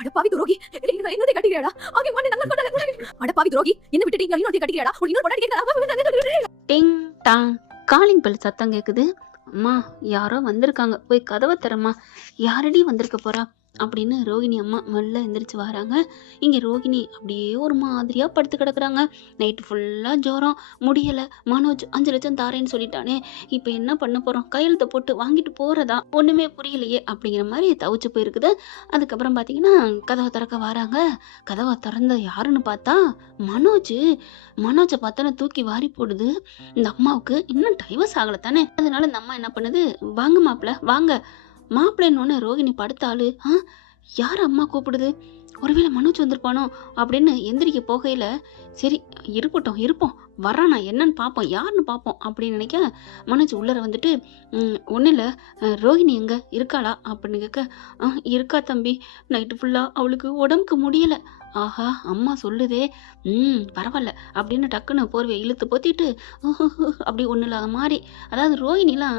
அடப்பாவி துரோகி, இன்னொரு கட்டிக்கிறியாடா? ஆகே மண்ணே நல்ல கொண்டால. அடப்பாவி துரோகி, என்ன விட்டுட்டு இன்னொரு கட்டிக்கிறியாடா? ஒரு இன்னொரு கொண்டாடி கேக்குறா. டிங் டாங் காலிங் பெல் சத்தம் கேக்குது. அம்மா யாரோ வந்திருக்காங்க, போய் கதவை தரமா. யாரடி வந்திருக்க போறா அப்படின்னு ரோகிணி அம்மா மெல்ல எந்திரிச்சு வராங்க. இங்க ரோகிணி அப்படியே ஒரு மாதிரியா படுத்து கிடக்குறாங்க. நைட்டு ஃபுல்லா ஜோரம், முடியல. மனோஜ் 5 லட்சம் தாரேன்னு சொல்லிட்டானே, இப்ப என்ன பண்ண போறோம்? கையெழுத்த போட்டு வாங்கிட்டு போறதா ஒண்ணுமே புரியலையே அப்படிங்கிற மாதிரி தவிச்சு போயிருக்குது. அதுக்கப்புறம் பாத்தீங்கன்னா கதவை திறக்க வராங்க. கதவை திறந்த யாருன்னு பார்த்தா மனோஜ். மனோஜை பார்த்தானே தூக்கி வாரி போடுது. இந்த அம்மாவுக்கு இன்னும் டைவர்ஸ் ஆகல தானே, அதனால இந்த அம்மா என்ன பண்ணுது, வாங்க மாப்பிள்ள வாங்க. மாப்பிள்ளைன்னு ரோகிணி படுத்தாளு. யார் அம்மா கூப்பிடுது? ஒருவேளை மனோஜ் வந்திருப்பானோ அப்படின்னு எந்திரிக்க போகையில, சரி இருக்கட்டும் இருப்போம், வர்றான் நான் என்னன்னு பார்ப்போம், யாருன்னு பார்ப்போம் அப்படின்னு நினைக்க மனோஜ் உள்ளர வந்துட்டு ஒன்றும் இல்லை, ரோகிணி எங்க இருக்காளா அப்படின்னு கேட்க, இருக்கா தம்பி, நைட்டு ஃபுல்லாக அவளுக்கு உடம்புக்கு முடியலை. ஆஹா அம்மா சொல்லுதே, பரவாயில்ல அப்படின்னு டக்குன்னு போர்வையை இழுத்து பொத்திட்டு அப்படி ஒன்றும் இல்லாத மாதிரி. அதாவது ரோகிணிலாம்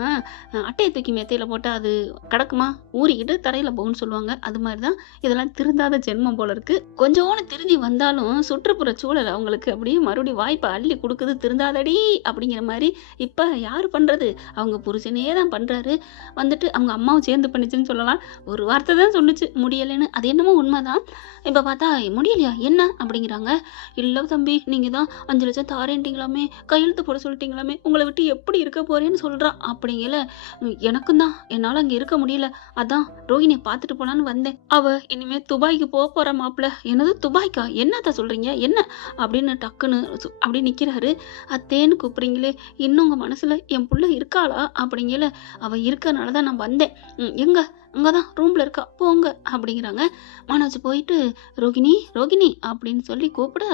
அட்டையை தூக்கி மெத்தையில் போட்டால் அது கிடக்குமா, ஊறிக்கிட்டு தரையில் போகுன்னு சொல்லுவாங்க. அது மாதிரி தான் இதெல்லாம் திருந்தாத ஜென்மம் போல இருக்கு. கொஞ்சோன்னு திருந்தி வந்தாலும் சுற்றுப்புற சூழல் அவங்களுக்கு அப்படியே மறுபடியும் வாய்ப்பை அள்ளி கொடுக்குது, திருந்தாதடி அப்படிங்கிற மாதிரி. இப்போ யார் பண்ணுறது, அவங்க புருஷனே தான் பண்ணுறாரு. வந்துட்டு அவங்க அம்மாவும் சேர்ந்து பண்ணிச்சுன்னு சொல்லலாம். ஒரு வார்த்தை தான் சொன்னுச்சு முடியலைன்னு, அது என்னமோ உண்மைதான். இப்போ பார்த்தா முடியலையா என்ன அப்படிங்கிறாங்க. இல்லை தம்பி, நீங்கள் தான் 5 லட்சம் தாரேன்ட்டிங்களாமே, கையெழுத்து போட சொல்லிட்டீங்களாமே, உங்களை விட்டு எப்படி இருக்க போறேன்னு சொல்கிறா அப்படிங்கல. எனக்கும் தான் என்னால் அங்கே இருக்க முடியல, அதான் ரோஹிணியை பார்த்துட்டு போனான்னு வந்தேன். அவ இனிமே துபாய்க்கு போற மாப்பிள்ள. என்னது துபாய்க்கா, என்னத்த சொல்கிறீங்க என்ன அப்படின்னு டக்குன்னு அப்படி நிற்கிறாரு. அத்தேன்னு கூப்பிட்றீங்களே, இன்னும் உங்கள் மனசில் என் புள்ள இருக்காளா அப்படிங்கல. அவள் இருக்கனால தான் நான் வந்தேன். எங்க அங்கே தான் ரூமில் இருக்கா போங்க அப்படிங்கிறாங்க. மனோஜ் போயிட்டு ரோகிணி ரோகிணி அப்படின்னு சொல்லி கூப்பிட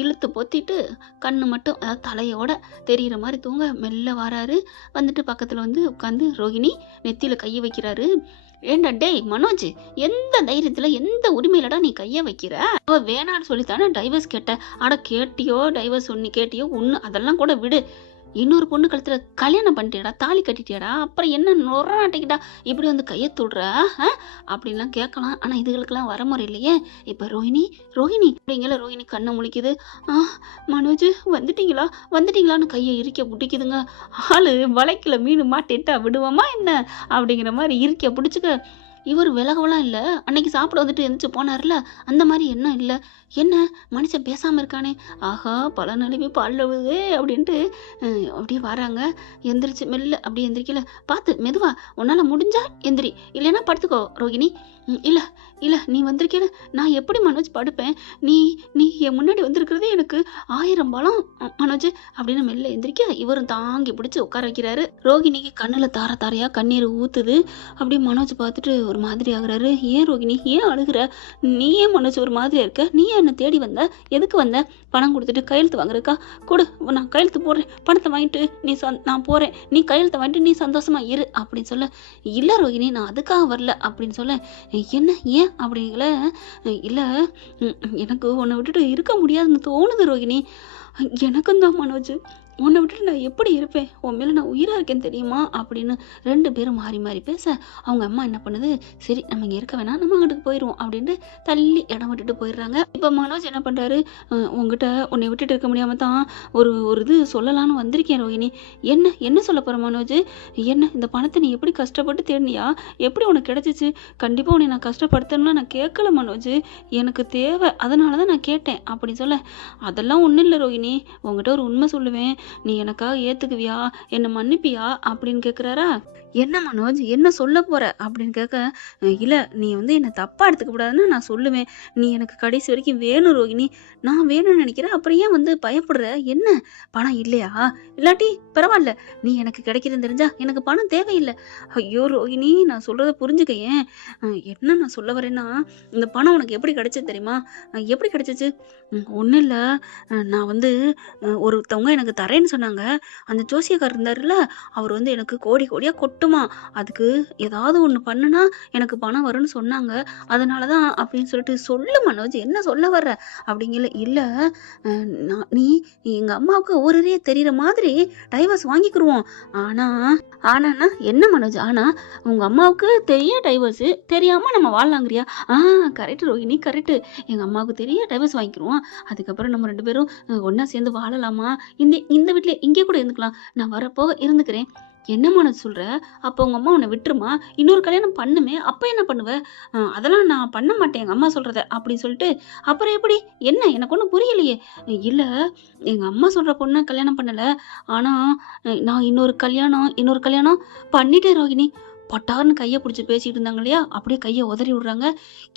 இழுத்து பொத்திட்டு கண்ணு மட்டும், அதாவது தலையோட தெரிகிற மாதிரி தூங்க மெல்ல வராரு. வந்துட்டு பக்கத்தில் வந்து உட்காந்து ரோகிணி நெத்தியில் கையை வைக்கிறாரு. ஏண்டா டேய் மனோஜ், எந்த தைரியத்தில் எந்த உரிமையிலடா நீ கையை வைக்கிற? அவ வேணான்னு சொல்லித்தானே டைவர்ஸ் கேட்ட. அட கேட்டியோ டைவர்ஸ் ஒன்று கேட்டியோ ஒன்று, அதெல்லாம் கூட விடு. இன்னொரு பொண்ணு கழுத்துல கல்யாணம் பண்ணிட்டியடா, தாலி கட்டிட்டியாடா, அப்புறம் என்ன நொறாட்டிக்கிட்டா இப்படி வந்து கையை தொடுற அப்படின்லாம் கேட்கலாம். ஆனால் இதுகளுக்கெல்லாம் வரமுறை இல்லையே. இப்போ ரோஹிணி ரோஹிணி அப்படிங்கிற ரோஹிணி கண்ணை முழிக்குது. மனோஜ் வந்துட்டீங்களான்னு கையை இறுக்க பிடிக்குதுங்க. ஆளு வளைக்கல மீன் மாட்டிட்டா விடுவோமா என்ன அப்படிங்கிற மாதிரி இறுக்க பிடிச்சிக்க. இவர் விலகவெல்லாம் இல்லை, அன்னைக்கு சாப்பிட வந்துட்டு எந்திரிச்சு போனார்ல, அந்த மாதிரி எண்ணம் இல்லை. என்ன மனுஷன் பேசாமல் இருக்கானே, ஆஹா பல நழுவி பால்லவுதே அப்படின்ட்டு அப்படியே வராங்க. எந்திரிச்சு மெல்ல அப்படியே எந்திரிக்கல, பார்த்து மெதுவா, உன்னால் முடிஞ்சா எந்திரி, இல்லைன்னா படுத்துக்கோ ரோகிணி. இல்லை இல்லை நீ வந்திருக்கேன்னு நான் எப்படி மனோஜ் படுப்பேன்? நீ நீ என் முன்னாடி வந்திருக்கிறது எனக்கு 1000 பலம் மனோஜ் அப்படின்னு மெல்ல எந்திரிக்க இவரும் தாங்கி பிடிச்சி உட்கார வைக்கிறாரு. ரோகிணிக்கு கண்ணில் தார தாரையாக கண்ணீர் ஊற்றுது. அப்படியே மனோஜ் பார்த்துட்டு ஒரு மாதிரி ஆகுறாரு. ஏன் ரோகிணி ஏன் அழுகிற? நீ ஏன் மனோஜ் ஒரு மாதிரியா இருக்க? நீ என்னை தேடி வந்த, எதுக்கு வந்த? பணம் கொடுத்துட்டு கையெழுத்து வாங்குறக்கா? கொடு, நான் கையெழுத்து போடுறேன், பணத்தை வாங்கிட்டு நீ நான் போகிறேன், நீ கையெழுத்தை வாங்கிட்டு நீ சந்தோஷமா இரு அப்படின்னு சொல்ல. இல்லை ரோகிணி நான் அதுக்காக வரல அப்படின்னு சொல்ல. என்ன ஏன் அப்படிங்கள. இல்லை எனக்கு உன்னை விட்டுட்டு இருக்க முடியாதுன்னு தோணுது ரோகிணி. எனக்கும் தான் மனோஜ், உன்னை விட்டுட்டு நான் எப்படி இருப்பேன்? உன் மேலே நான் உயிராக இருக்கேன் தெரியுமா அப்படின்னு 2 பேரும் மாறி மாறி பேச அவங்க அம்மா என்ன பண்ணுது, சரி நம்ம இங்கே இருக்க வேணாம், நம்ம அங்கிட்டு போயிடுவோம் அப்படின்ட்டு தள்ளி இடம் விட்டுட்டு போயிடுறாங்க. இப்போ மனோஜ் என்ன பண்ணுறாரு, உங்ககிட்ட உன்னை விட்டுட்டு இருக்க முடியாமல் தான் ஒரு இது சொல்லலான்னு வந்திருக்கேன் ரோஹிணி. என்ன சொல்ல போகிற மனோஜ்? என்ன இந்த பணத்தை நீ எப்படி கஷ்டப்பட்டு தேடினியா, எப்படி உனக்கு கிடச்சிச்சு? கண்டிப்பாக உன்னை நான் கஷ்டப்படுத்தணும்னா நான் கேட்கல மனோஜ், எனக்கு தேவை, அதனால தான் நான் கேட்டேன் அப்படின்னு சொல்ல. அதெல்லாம் ஒன்றும் இல்லை ரோஹிணி, உங்ககிட்ட ஒரு உண்மை சொல்லுவேன், நீ எனக்காக ஏத்துக்குவியா, என்ன மன்னிப்பியா அப்படின்னு கேட்குறாரா. என்ன மனோஜ் என்ன சொல்ல போற அப்படின்னு கேட்க, இல்லை நீ வந்து என்னை தப்பா எடுத்துக்க கூடாதுன்னு நான் சொல்லுவேன், நீ எனக்கு கடைசி வரைக்கும் வேணும் ரோஹிணி, நான் வேணும்னு நினைக்கிறேன், அப்புறம் ஏன் வந்து பயப்படுற? என்ன பணம் இல்லையா? இல்லாட்டி பரவாயில்ல, நீ எனக்கு கிடைக்கிறதுன்னு தெரிஞ்சா எனக்கு பணம் தேவையில்லை. ஐயோ ரோஹிணி நான் சொல்றத புரிஞ்சுக்க. ஏன் என்ன நான் சொல்ல வரேன்னா, இந்த பணம் உனக்கு எப்படி கிடைச்சது தெரியுமா? எப்படி கிடைச்சிச்சு? ஒன்றும் இல்லை, நான் வந்து ஒருத்தவங்க எனக்கு தரேன்னு சொன்னாங்க, அந்த ஜோசியக்காரர் இருந்தாருல்ல, அவர் வந்து எனக்கு கோடி கோடியாக மட்டுமா, அதுக்கு ஏதாவது ஒன்று பண்ணுனா எனக்கு பணம் வரும்னு சொன்னாங்க, அதனால தான் அப்படின்னு சொல்லிட்டு சொல்லு மனோஜ், என்ன சொல்ல வர்ற அப்படிங்கல. இல்லை நீ எங்கள் அம்மாவுக்கு ஊரே தெரிகிற மாதிரி டைவர்ஸ் வாங்கிக்கிருவோம். ஆனாண்ணா என்ன மனோஜ், ஆனால் உங்கள் அம்மாவுக்கு தெரிய டைவர்ஸு தெரியாமல் நம்ம வாழலாங்கிறியா? Correct Rohini, correct. எங்கள் அம்மாவுக்கு தெரிய டைவர்ஸ் வாங்கிக்கிருவோம். அதுக்கப்புறம் நம்ம 2 பேரும் ஒன்றா சேர்ந்து வாழலாமா? இந்த வீட்டிலே இங்கே கூட இருந்துக்கலாம். நான் வரப்போ இருந்துக்கிறேன். என்ன மனோஜ் சொல்கிற? அப்போ உங்கள் அம்மா உன்னை விட்டுருமா? இன்னொரு கல்யாணம் பண்ணுமே, அப்போ என்ன பண்ணுவ? அதெல்லாம் நான் பண்ண மாட்டேன் எங்கள் அம்மா சொல்கிறத அப்படின்னு சொல்லிட்டு. அப்புறம் எப்படி? என்ன எனக்கு ஒன்றும் புரியலையே. இல்லை, எங்கள் அம்மா சொல்கிற பொண்ணை கல்யாணம் பண்ணலை, ஆனால் நான் இன்னொரு கல்யாணம் பண்ணிட்டேன் ரோஹிணி. பட்டார்னு கையை பிடிச்சி பேசிட்டு இருந்தாங்க இல்லையா, அப்படியே கையை உதறி விடுறாங்க.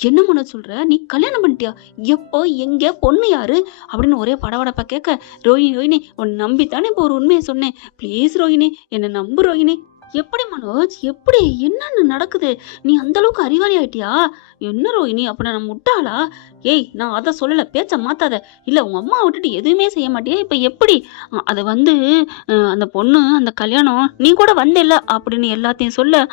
என்ன மனோஜ் சொல்ற? நீ கல்யாணம் பண்ணிட்டியா? எப்போ, எங்க, பொண்ணு யாரு அப்படின்னு ஒரே படபடப்பா கேட்க, ரோஹிணி உன்னை நம்பித்தானே இப்போ ஒரு உண்மையை சொன்னேன். ப்ளீஸ் ரோஹிணி, என்னை நம்பு ரோஹிணி. எப்படி மனோஜ், எப்படி, என்னன்னு நடக்குது? நீ அந்த அளவுக்கு அறிவாளி ஆயிட்டியா? என்ன ரோஹிணி, அப்ப நான் முட்டாளா? ஏய், நான் அதை சொல்லலை, பேச்ச மாத்தாத. இல்லை, உங்க அம்மா விட்டுட்டு எதுவுமே செய்ய மாட்டியா? இப்போ எப்படி? அது வந்து அந்த பொண்ணு, அந்த கல்யாணம் நீ கூட வந்தில்ல அப்படின்னு எல்லாத்தையும் சொல்ல,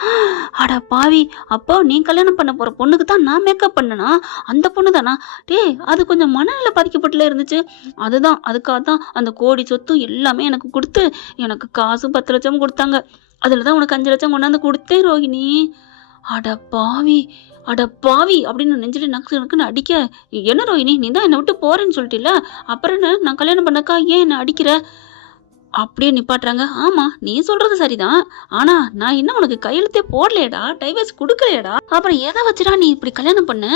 அட பாவி, அப்போ நீ கல்யாணம் பண்ண போற பொண்ணுக்கு தான் நான் மேக்கப் பண்ணனா? அந்த பொண்ணு தானா? டேய், அது கொஞ்சம் மனநிலை பாதிக்கப்பட்டுல இருந்துச்சு. அதுக்காக தான் அந்த கோடி சொத்தும் எல்லாமே எனக்கு கொடுத்து, எனக்கு காசு 10 லட்சம் கொடுத்தாங்க. அதில் தான் உனக்கு 5 லட்சம் கொண்டாந்து கொடுத்தேன் ரோஹிணி. அட பாவி அப்படின்னு நெஞ்சில நக்குன்னு அடிக்க, என்ன ரோஹிணி, நீ தான் என்னை விட்டு போறேன்னு சொல்லிட்டில, அப்புறம் என்ன நான் கல்யாணம் பண்ணக்கா ஏன் என்னை அடிக்கிற? அப்படியே நிப்பாட்டுறாங்க. ஆமா, நீ சொல்றது சரிதான், ஆனா நான் இன்னும் உனக்கு கையெழுத்தே போடலையடா, டைவர்ஸ் கொடுக்கலையடா, அப்புறம் எதை வச்சுடா நீ இப்படி கல்யாணம் பண்ண?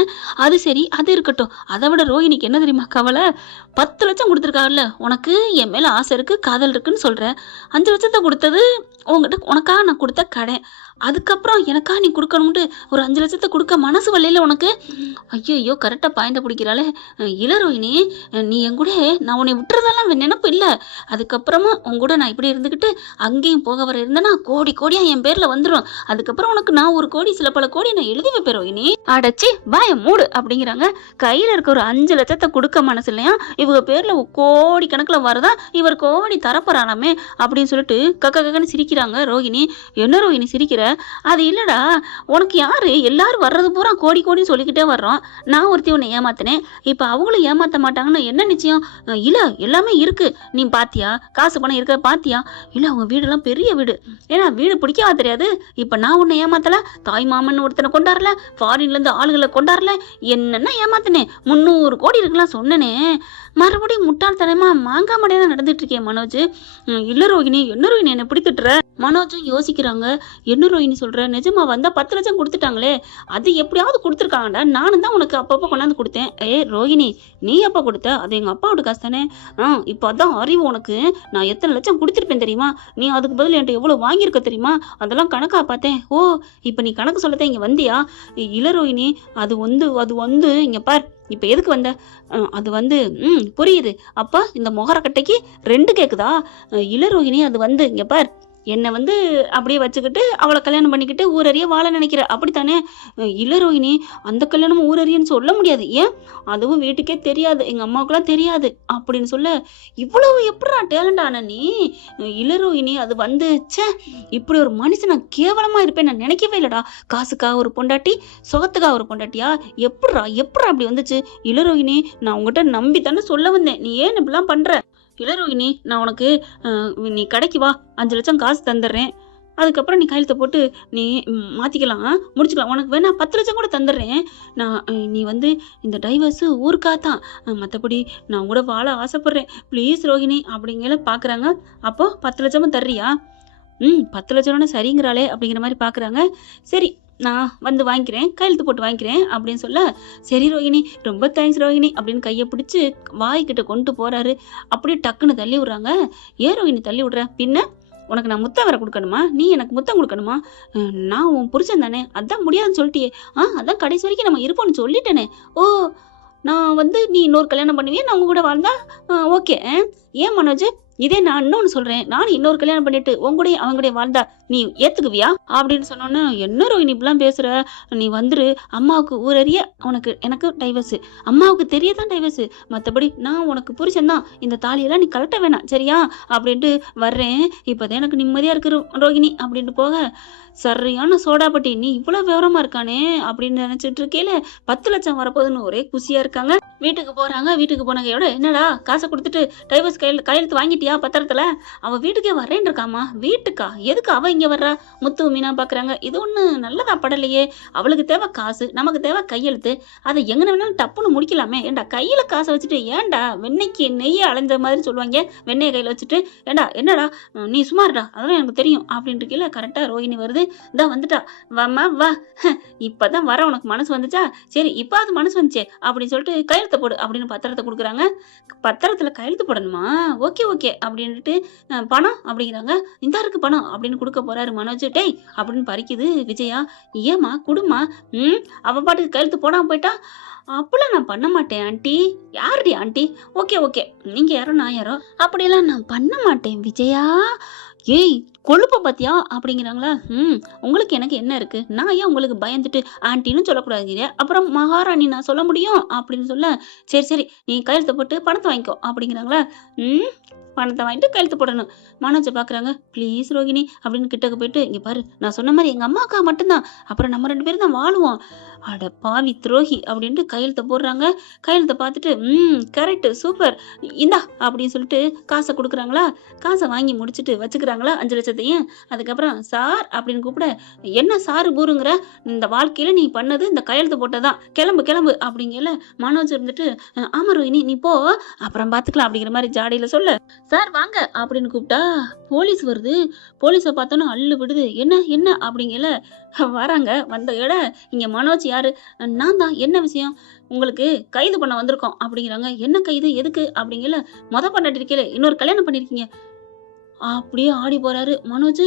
அது சரி, அது இருக்கட்டும். அதை விட ரோஹிணிக்கு என்ன தெரியுமா கவலை? 10 லட்சம் கொடுத்துருக்காருல்ல, உனக்கு என் மேல ஆசை இருக்கு, காதல் இருக்குன்னு சொல்ற. 5 லட்சத்தை கொடுத்தது உனக்கா நான் கொடுத்த கடை. அதுக்கப்புறம் எனக்கா நீ கொடுக்கணும்ட்டு ஒரு 5 லட்சத்தை கொடுக்க மனசு வரல உனக்கு? ஐயோ, கரெக்டாக பாயிண்ட பிடிக்கிறாளே. இல்லை ரோஹிணி, நீ என் கூட நான் உன்னை விட்டுறதெல்லாம் நினைப்பு இல்லை. அதுக்கப்புறமா உன் கூட நான் இப்படி இருந்துக்கிட்டு அங்கேயும் போக வர இருந்தேன்னா கோடியா என் பேர்ல வந்துடும். அதுக்கப்புறம் உனக்கு நான் 1 கோடி, சில பல கோடி நான் எழுதி வைப்பேன் ரோஹிணி. அடைச்சி வாய மூடு அப்படிங்கிறாங்க. கையில இருக்க ஒரு 5 லட்சத்தை கொடுக்க மனசு இல்லையா? இவங்க பேர்ல கோடி கணக்கில் வரதா, இவர் கோடி தரப்போறானாமே அப்படின்னு சொல்லிட்டு கக்கன்னு சிரிக்கிறாங்க. ரோஹிணி, என்ன ரோஹிணி சிரிக்கிற? அது இல்லடா, உனக்கு யாரு, எல்லாரும் வர்றது பூரா கோடின்னு சொல்லிக்கிட்டே வர்றோம். நான் ஒருத்தி உன்னை ஏமாத்தினேன், இப்ப அவங்களும் ஏமாத்த மாட்டாங்கன்னு என்ன நிச்சயம்? இல்ல, எல்லாமே இருக்கு. நீ பாத்தியா, காசு பணம் இருக்க பாத்தியா? இல்ல, அவங்க வீடெல்லாம் பெரிய வீடு. ஏன்னா வீடு பிடிக்கவா தெரியாது? இப்ப நான் உன்னை ஏமாத்தல, தாய் மாமன் ஒருத்தனை கொண்டாடல, ஃபாரின்ல இருந்து ஆளுகளை கொண்டாடல, என்னென்ன ஏமாத்தினேன்? 300 கோடி இருக்கலாம் சொன்னனே. மறுபடியும் முட்டாள்தனமா மாங்கா மடையா நடந்துட்டு இருக்கேன் மனோஜ். இல்ல ரோஹிணி, என்ன ரோஹிணி என்னை பிடித்துட்டுற? மனோஜும் யோசிக்கிறாங்க. என்ன ரோஹிணி சொல்ற? நிஜமா வந்தா 10 லட்சம் கொடுத்துட்டாங்களே, அது எப்படியாவது கொடுத்துருக்காங்கடா. நானும் தான் உனக்கு அப்பப்போ கொண்டாந்து கொடுத்தேன். ரோஹிணி, நீ எப்போ கொடுத்த? அது எங்க அப்பாவோட காசு தானே. இப்போ அதான் அறிவு உனக்கு. நான் எத்தனை லட்சம் கொடுத்துருப்பேன் தெரியுமா? நீ அதுக்கு பதில் என்கிட்ட எவ்வளவு வாங்கியிருக்க தெரியுமா? அதெல்லாம் கணக்கா பார்த்தேன். ஓ, இப்போ நீ கணக்கு சொல்லத்தான் இங்க வந்தியா? இல்ல ரோஹிணி, அது வந்து இங்க பார், இப்ப எதுக்கு வந்த? அது வந்து புரியுது. அப்பா இந்த மொகரக்கட்டைக்கு 2 கேக்குதா? இல்ல ரோஹிணி, அது வந்து இங்க பார், என்னை வந்து அப்படியே வச்சுக்கிட்டு அவளை கல்யாணம் பண்ணிக்கிட்டு ஊரறிய வாழ நினைக்கிற, அப்படித்தானே? இல்லை ரோஹிணி, அந்த கல்யாணமும் ஊரறியன்னு சொல்ல முடியாது. ஏன்? அதுவும் வீட்டுக்கே தெரியாது, எங்கள் அம்மாவுக்குலாம் தெரியாது அப்படின்னு சொல்ல, இவ்வளவு எப்படா டேலண்ட் ஆன நீ? இல்லை ரோஹிணி, அது வந்து இப்படி ஒரு மனுஷன் நான் கேவலமாக இருப்பேன் நான் நினைக்கவே இல்லைடா. காசுக்காக ஒரு பொண்டாட்டி, சொகத்துக்காக ஒரு பொண்டாட்டியா? எப்படா அப்படி வந்துச்சு? இல்லை ரோஹிணி, நான் உங்ககிட்ட நம்பி தானே சொல்ல வந்தேன், நீ ஏன் இப்படிலாம் பண்ணுற? இல்லை ரோஹிணி, நான் உனக்கு நீ கடைக்கு வா, 5 லட்சம் காசு தந்துடுறேன். அதுக்கப்புறம் நீ கையெழுத்தை போட்டு நீ மாற்றிக்கலாம், முடிச்சுக்கலாம். உனக்கு வேணா 10 லட்சம் கூட தந்துடுறேன். நீ வந்து இந்த டைவர்ஸு ஊருக்காகத்தான், மற்றபடி நான் கூட வாழ ஆசைப்பட்றேன். ப்ளீஸ் ரோஹிணி அப்படிங்கிற பார்க்குறாங்க. அப்போது 10 லட்சமும் தர்றியா? 10 லட்சம்னு சரிங்கிறாளே அப்படிங்கிற மாதிரி பார்க்குறாங்க. சரி, நான் வந்து வாங்கிக்கிறேன், கையெழுத்து போட்டு வாங்கிக்கிறேன் அப்படின்னு சொல்ல, சரி ரோஹிணி, ரொம்ப தேங்க்ஸ் ரோஹிணி அப்படின்னு கையை பிடிச்சி வாய்க்கிட்ட கொண்டு போகிறாரு. அப்படியே டக்குன்னு தள்ளி விட்றாங்க. ஏன் ரோஹிணி தள்ளி விட்ற? பின்ன உனக்கு நான் முத்தம் வர கொடுக்கணுமா? நீ எனக்கு முத்தம் கொடுக்கணுமா? நான் உன் புருஷன் தானே, அதான் முடியாதுன்னு சொல்லிட்டியே. அதான் கடைசி வரைக்கும் நம்ம இருப்போம்னு சொல்லிட்டேனே. ஓ, நான் வந்து நீ இன்னொரு கல்யாணம் பண்ணுவியே, நான் உங்க கூட வாழ்ந்தா ஓகே. ஏன் மனோஜ், இதே நான் இன்னொன்னு சொல்றேன், நானும் இன்னொரு கல்யாணம் பண்ணிட்டு உங்கூடயே அவங்கூடயே வாழ்ந்தா நீ ஏத்துக்குவியா அப்படின்னு சொன்னோன்னே, என்ன ரோஹிணி இப்படிலாம் பேசுற, நீ வந்துரு, அம்மாவுக்கு ஊரறிய எனக்கு டைவர்ஸ், அம்மாவுக்கு தெரியதான் டைவர்ஸ், மற்றபடி நான் உனக்கு புருஷன் தான், இந்த தாலியெல்லாம் நீ கழட்ட வேணாம் சரியா அப்படின்ட்டு வர்றேன், இப்போதான் எனக்கு நிம்மதியா இருக்கு ரோஹிணி அப்படின்ட்டு போக, சரியான சோடாப்பட்டி நீ இவ்வளோ விவரமா இருக்கானே அப்படின்னு நினைச்சிட்டு இருக்கேல 10 லட்சம் வரப்போகுதுன்னு ஒரே குசியா இருக்காங்க. வீட்டுக்கு போறாங்க. வீட்டுக்கு போனகையோட என்னடா காசை கொடுத்துட்டு டைவர்ஸ் கையெழுத்து வாங்கிட்டியா பத்திரத்துல? அவ வீட்டுக்கே வரேன் இருக்காமா. வீட்டுக்கா? எதுக்கு அவ இங்க வர்றா? முத்து மீனா பாக்குறாங்க. இது ஒண்ணு நல்லதா படலையே. அவளுக்கு தேவை காசு, நமக்கு தேவை கையெழுத்து. அதை எங்கன வேணாலும் டப்புன்னு முடிக்கலாமே. ஏண்டா கையில காசை வச்சுட்டு ஏன்டா வெண்ணெய்க்கு நெய்ய அலைஞ்ச மாதிரி சொல்லுவாங்க, வெண்ணெய் கையில வச்சுட்டு ஏண்டா என்னடா நீ சுமார்டா அதெல்லாம் எனக்கு தெரியும் அப்படின்ட்டு கீழே கரெக்டா ரோஹிணி வருது. இதா வந்துட்டா, வாமா வா, இப்பதான் வர உனக்கு மனசு வந்துச்சா, சரி இப்ப அது மனசு வந்துச்சே அப்படின்னு சொல்லிட்டு கையெழுத்து போடு அப்படின்னு பத்திரத்தை கொடுக்குறாங்க. பத்திரத்துல கையெழுத்து போடணுமா? ஓகே ஓகே அப்படின்ட்டு பணம் அப்படிங்கிறாங்க. இந்த இருக்கு பணம் அப்படின்னு கொடுக்க போறாரு மனோஜ். டேய் அப்படின்னு பறிக்குது விஜயா. ஏமா குடுமா. அவ பாட்டுக்கு கையெழுத்து போடாம போயிட்டா. அப்படிலாம் நான் பண்ண மாட்டேன் ஆண்டி. யாருடி ஆண்டி? ஓகே ஓகே நீங்க யாரோ நான் யாரோ, அப்படியெல்லாம் நான் பண்ண மாட்டேன் விஜயா. ஏய் கொழுப்ப பாத்தியா அப்படிங்கிறாங்களா. உங்களுக்கு எனக்கு என்ன இருக்கு, நான் ஏன் உங்களுக்கு பயந்துட்டு ஆண்டின்னு சொல்லக்கூடாதுங்க, அப்புறம் மகாராணி நான் சொல்ல முடியும் அப்படின்னு சொல்ல, சரி சரி நீ கையெழுத்து போட்டு பணத்தை வாங்கிக்கோ அப்படிங்கிறாங்களா. பணத்தை வாங்கிட்டு கையெழுத்து போடணும். மனோஜை பாக்குறாங்க. ப்ளீஸ் ரோஹிணி அப்படின்னு கிட்டக்கு போயிட்டு, இங்க பாரு நான் சொன்ன மாதிரி எங்க அம்மா அக்கா மட்டும்தான், அப்புறம் நம்ம 2 பேரும் தான் வாழுவோம். அட பாவி துரோகி அப்படின்ட்டு கையெழுத்தை போடுறாங்க. கையெழுத்தை பார்த்துட்டு கரெக்ட் சூப்பர் இந்தா அப்படின்னு சொல்லிட்டு காசை கொடுக்குறாங்களா. காசை வாங்கி முடிச்சுட்டு வச்சுக்கிறாங்களா 5 லட்சத்தையும். அதுக்கப்புறம் சார் அப்படின்னு கூப்பிட, என்ன சாரு பூருங்கிற, இந்த வாழ்க்கையில நீ பண்ணது இந்த கையெழுத்து போட்டதான், கிளம்பு கிளம்பு அப்படிங்கல. மனோஜ் இருந்துட்டு, ஆமா ரோஹிணி நீ போ அப்புறம் பாத்துக்கலாம் அப்படிங்கிற மாதிரி ஜாடியில சொல்ல, சார் வாங்க அப்படின்னு கூப்பிட்டா போலீஸ் வருது. போலீஸை பார்த்தோன்னா அள்ளு விடுது. என்ன என்ன அப்படிங்கல வராங்க. வந்த இட இங்க மனோஜ் யாரு, நான் தான், என்ன விஷயம், உங்களுக்கு கைது பண்ண வந்திருக்கோம் அப்படிங்கிறாங்க. என்ன கைது எதுக்கு அப்படிங்கல, பண்ணாட்டி இருக்கல இன்னொரு கல்யாணம் பண்ணிருக்கீங்க. அப்படியே ஆடி போறாரு மனோஜ்.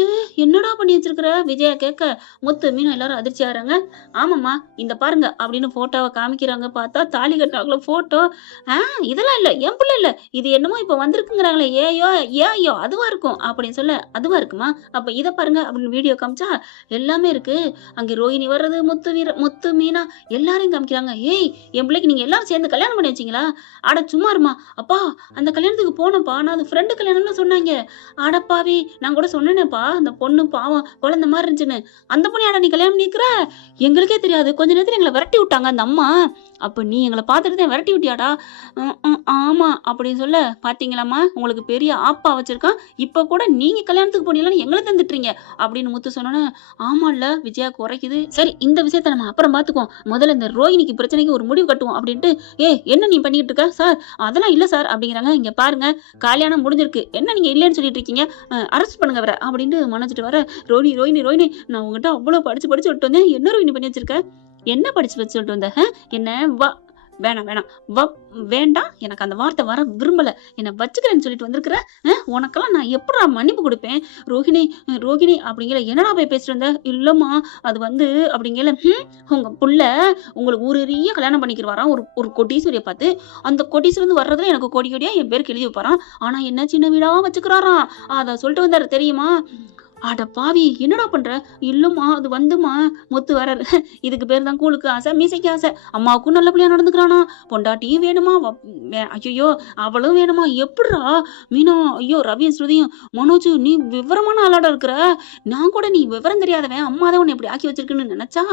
என்னடா பண்ணி வச்சிருக்கிற விஜயா கேட்க, முத்து மீனா எல்லாரும் அதிர்ச்சி ஆறாங்க. ஆமாம்மா இந்த பாருங்க அப்படின்னு போட்டோவை காமிக்கிறாங்க. பார்த்தா தாலி கட்டினாங்களோ போட்டோ. இதெல்லாம் இல்ல என் பிள்ளை இல்ல, இது என்னமோ இப்ப வந்திருக்குங்கிறாங்களே, ஏயோ அதுவா இருக்கும் அப்படின்னு சொல்ல, அதுவா இருக்குமா அப்ப இதை பாருங்க அப்படின்னு வீடியோ காமிச்சா எல்லாமே இருக்கு. அங்க ரோஹிணி வர்றது, முத்து மீனா எல்லாரையும் காமிக்கிறாங்க. ஏய் என் பிள்ளைக்கு நீங்க எல்லாரும் சேர்ந்து கல்யாணம் பண்ணி வச்சீங்களா? அட சும்மா இருமா அப்பா, அந்த கல்யாணத்துக்கு போனப்பா, நான் அது ஃப்ரெண்டு கல்யாணம்னு சொன்னாங்க. அடப்பாவி நான் கூட சொன்னேனேப்பா, அந்த பொண்ணு பாவம் குழந்தை மாதிரி இருந்துச்சுன்னு, அந்த பொண்ணு நீ கல்யாணம் பண்ணிக்கிற, எங்களுக்கே தெரியாது, கொஞ்ச நேரத்துல எங்களை விரட்டி விட்டாங்க அந்த அம்மா, அப்ப நீ எங்களை பார்த்துட்டு தான் விரட்டி விட்டியாடா? ஆமா அப்படின்னு சொல்ல, பாத்தீங்களாமா உங்களுக்கு பெரிய ஆப்பா வச்சிருக்கான், இப்ப கூட நீங்க கல்யாணத்துக்கு போனீங்களான்னு எங்களை தந்துட்டுறீங்க அப்படின்னு முத்து சொன்னோன்னு, ஆமா இல்ல விஜயா குறைக்குது. சரி இந்த விஷயத்த நம்ம அப்புறம் பாத்துக்குவோம், முதல்ல இந்த ரோஹிணிக்கு பிரச்சனைக்கு ஒரு முடிவு கட்டுவோம் அப்படின்ட்டு, என்ன நீ பண்ணிட்டு இருக்க சார்? அதெல்லாம் இல்ல சார் அப்படிங்கிறாங்க. இங்க பாருங்க கல்யாணம் முடிஞ்சிருக்கு, என்ன நீங்க இல்லைன்னு சொல்லிட்டு இருக்கீங்க, அரெஸ்ட் பண்ணுங்க வர அப்படின்னு மனச்சிட்டு வர. ரோஹிணி நான் உங்ககிட்ட அவ்வளவு படிச்சு விட்டு வந்தேன், என்ன ரோஹிணி பண்ணி வச்சிருக்க, என்ன படிச்சு வச்சு சொல்லிட்டு வந்த, என்ன வா வேண்டாம் எனக்கு அந்த வார்த்தை வர விரும்பல, என்ன வச்சுக்கிறேன்னு சொல்லிட்டு வந்திருக்கிற, உனக்கெல்லாம் நான் எப்படி மன்னிப்பு கொடுப்பேன்? ரோஹிணி அப்படிங்கிற என்னடா போய் பேசிட்டு வந்த? இல்லம்மா அது வந்து அப்படிங்கிற, உங்க புள்ள உங்களுக்கு ஊரறிய கல்யாணம் பண்ணிக்கிறவாராம் ஒரு கொட்டீஸ்வரியை பார்த்து, அந்த கொட்டீஸ்வரி வர்றதுல எனக்கு கோடியா என் பேருக்கு எழுதி வைப்பாராம், ஆனா என்ன சின்ன வீடா வச்சுக்கிறாராம், அத சொல்லிட்டு வந்தாரு தெரியுமா? அட பாவி என்னடா பண்ற? இல்லம்மா அது வந்துமா முத்து வராரு, இதுக்கு பேர் தான் கூழுக்கு ஆசை மீசைக்கு ஆசை, அம்மாவுக்கும் நல்லபடியா நடந்துக்கிறானா, பொண்டாட்டியும் வேணுமா, ஐயோ அவளும் வேணுமா, எப்படிரா மீனா? ஐயோ ரவியும் ஸ்ருதியும், மனோஜ் நீ விவரமான ஆளாட இருக்கிற, நான் கூட நீ விவரம் தெரியாதவன், அம்மாதான் உன்னை இப்படி ஆக்கி வச்சிருக்குன்னு நினைச்சா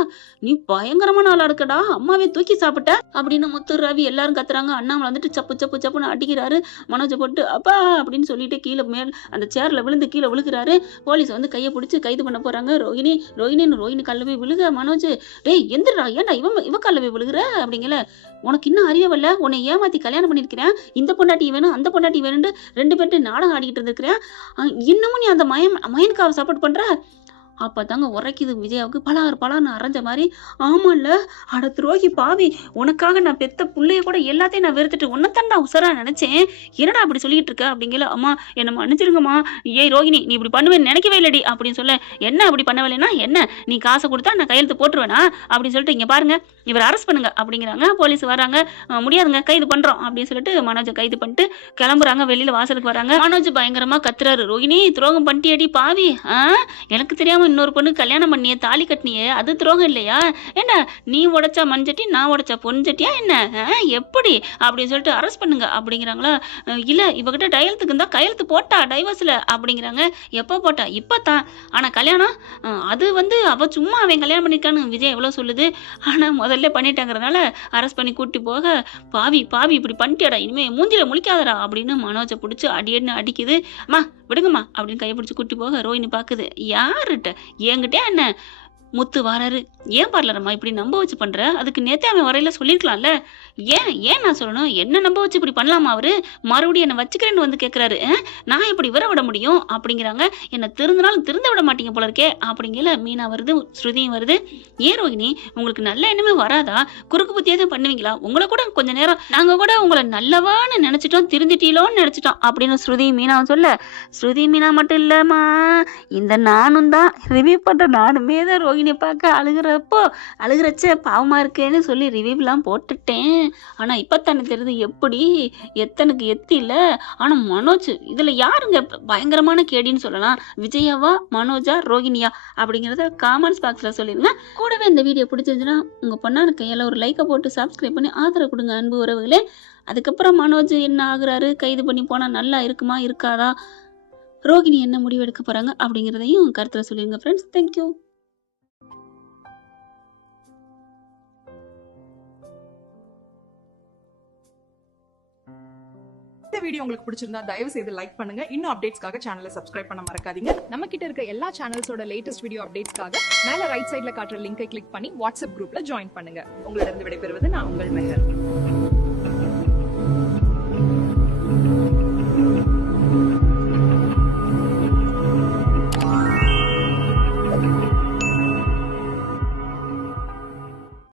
நீ பயங்கரமான ஆளா இருக்கடா, அம்மாவே தூக்கி சாப்பிட்ட அப்படின்னு முத்து ரவி எல்லாரும் கத்துறாங்க. அண்ணாமலை வந்துட்டு சப்புன்னு அடிக்கிறாரு மனோஜை போட்டு, அப்பா அப்படின்னு சொல்லிட்டு கீழே மேல் அந்த சேர்ல விழுந்து கீழே விழுகிறாரு. போலீஸ் வந்து கையை பிடிச்சு கைது பண்ண போறாங்க. ரோஹிணி கால்ல போய் விழுக மனோஜ், டேய் எந்திரா, ஏன்டா இவ கால்ல போய் விழுகுற அப்படிங்கல, உனக்கு இன்னும் அறியவில்ல, உன்னை ஏமாத்தி கல்யாணம் பண்ணிருக்கிறேன், இந்த பொண்டாட்டி வேணும் அந்த பொண்டாட்டி வேணும்னு 2 பேர்ட்டு நாடகம் ஆடிக்கிட்டு இருந்திருக்கிறேன், இன்னமும் நீ அந்த மயனுக்காவை சப்போர்ட் பண்ற? அப்பதாங்க உரைக்குது விஜயாவுக்கு பலார்னு அரைஞ்ச மாதிரி. ஆமால்ல அட துரோகி பாவி, உனக்காக நான் பெத்த புள்ளைய கூட எல்லாத்தையும் நான் வெறுத்துட்டு உன்னைத்தாண்டா உசரா நினைச்சேன், என்னடா அப்படி சொல்லிட்டு இருக்க அப்படிங்கல. அம்மா என்ன மன்னிச்சிருங்கம்மா, ரோஹிணி நீ இப்படி பண்ணுவேன்னு நினைக்கவே இல்லடி அப்படின்னு சொல்ல, என்ன அப்படி பண்ணவில்லைன்னா என்ன, நீ காசை கொடுத்தா நான் கையெழுத்து போட்டுருவேனா அப்படின்னு சொல்லிட்டு, இங்க பாருங்க இவர் அரெஸ்ட் பண்ணுங்க அப்படிங்கிறாங்க. போலீஸ் வராங்க. முடியாதுங்க, கைது பண்றோம் அப்படின்னு சொல்லிட்டு மனோஜை கைது பண்ணிட்டு கிளம்புறாங்க. வெளியில வாசலுக்கு வராங்க. மனோஜ் பயங்கரமா கத்துறாரு, ரோகிணி துரோகம் பண்ணிட்டியடி பாவி, எனக்கு தெரியாம இன்னொரு பொண்ணு கல்யாணம் பண்ணியே தாலி கட்டினியே, அது துரோகம் இல்லையா? என்ன நீ உடைச்சா மண்சட்டி, நான் உடைச்சா பொன்சட்டியா என்ன? எப்படி அப்படின்னு சொல்லிட்டு அரெஸ்ட் பண்ணுங்க அப்படிங்கிறாங்களா. இல்ல இவகிட்ட டைவர்ஸுக்கு இருந்தா கையெழுத்து போட்டா டைவர்ஸ்ல அப்படிங்கிறாங்க. எப்போ போட்டா? இப்பதான். ஆனா கல்யாணம் அது வந்து அவ சும்மா அவன் கல்யாணம் பண்ணிருக்கான்னு விஜய் எவ்வளவு சொல்லுது. ஆனா முதல்ல பண்ணிட்டாங்கிறதுனால அரெஸ்ட் பண்ணி கூட்டி போக, பாவி பாவி இப்படி பண்ணிட்டியாடா, இனிமே மூஞ்சில முழிக்காதடா அப்படின்னு மனோஜை பிடிச்சி அடியன்னு அடிக்குது. அம்மா விடுங்கம்மா அப்படின்னு கையை பிடிச்சி கூட்டி போக ரோஹிணி பாக்குது, யாருட்ட? என்கிட்ட என்ன? முத்து வராரு. ஏன் பார்லரம்மா இப்படி நம்ப வச்சு பண்ற? அதுக்கு நேத்தே அவன் வரையில சொல்லிருக்கலாம்ல. ஏன் நான் சொல்லணும்? என்ன நம்ப வச்சு இப்படி பண்ணலாமா? அவரு மறுபடியும் என்ன வச்சுக்கிறேன்னு வந்து கேட்கிறாரு. நான் இப்படி விட விட முடியும் அப்படிங்கிறாங்க. என்ன திருந்தினாலும் திருந்த விட மாட்டீங்க போல இருக்கே அப்படிங்கல மீனா வருது, ஸ்ருதியும் வருது. ஏன் ரோஹிணி உங்களுக்கு நல்ல எண்ணமே வராதா? குறுக்கு புத்தியே தான் பண்ணுவீங்களா? உங்களை கூட கொஞ்ச நேரம் நாங்க கூட உங்களை நல்லவான்னு நினைச்சிட்டோம், திருந்திட்டீலோன்னு நினைச்சிட்டோம் அப்படின்னு ஸ்ருதி மீனாவும் சொல்ல, ஸ்ருதி மீனா மட்டும் இல்லம்மா, இந்த நானும் தான் ரிவ்யூ பண்ற நானுமே தான் ரோஹிணியை பார்க்க அழுகிறச்ச பாவமா இருக்கேன்னு சொல்லி ரிவ்யூலாம் போட்டுட்டேன். ஆனா இப்பத்தானே தெரியுது எப்படி எத்தனுக்கு எத்தில. ஆனா மனோஜ் இதுல யாருங்க பயங்கரமான கேடின்னு சொல்லலாம்? விஜயாவா, மனோஜா, ரோகிணியா அப்படிங்கறத காமெண்ட்ஸ் பாக்ஸ்ல சொல்லிருங்க. கூடவே இந்த வீடியோ பிடிச்சிருந்துச்சுன்னா உங்க பொண்ணான கையால ஒரு லைக்கை போட்டு சப்ஸ்கிரைப் பண்ணி ஆதரவு கொடுங்க அன்பு உறவுகளே. அதுக்கப்புறம் மனோஜ் என்ன ஆகுறாரு, கைது பண்ணி போனா நல்லா இருக்குமா இருக்காதா, ரோகிணி என்ன முடிவு எடுக்க போறாங்க அப்படிங்கிறதையும் கருத்துல சொல்லிருங்க ஃப்ரெண்ட்ஸ். தேங்க்யூ. இந்த வீடியோ உங்களுக்கு பிடிச்சிருந்தா தயவு செய்து லைக் பண்ணுங்க. இன்னும் அப்டேட்ஸ்க்காக சேனலை சப்ஸ்கிரைப் பண்ண மறக்காதீங்க. நம்ம கிட்ட இருக்க எல்லா சேனல்ஸோட லேட்டஸ்ட் வீடியோ அப்டேட்ஸ்க்காக மேல ரைட் சைடுல காட்டுற லிங்கை கிளிக் பண்ணி வாட்ஸ்அப் குரூப்ல ஜாயின் பண்ணுங்க. உங்களிடம் விடைபெறுவது நான் உங்கள் மெஹர்.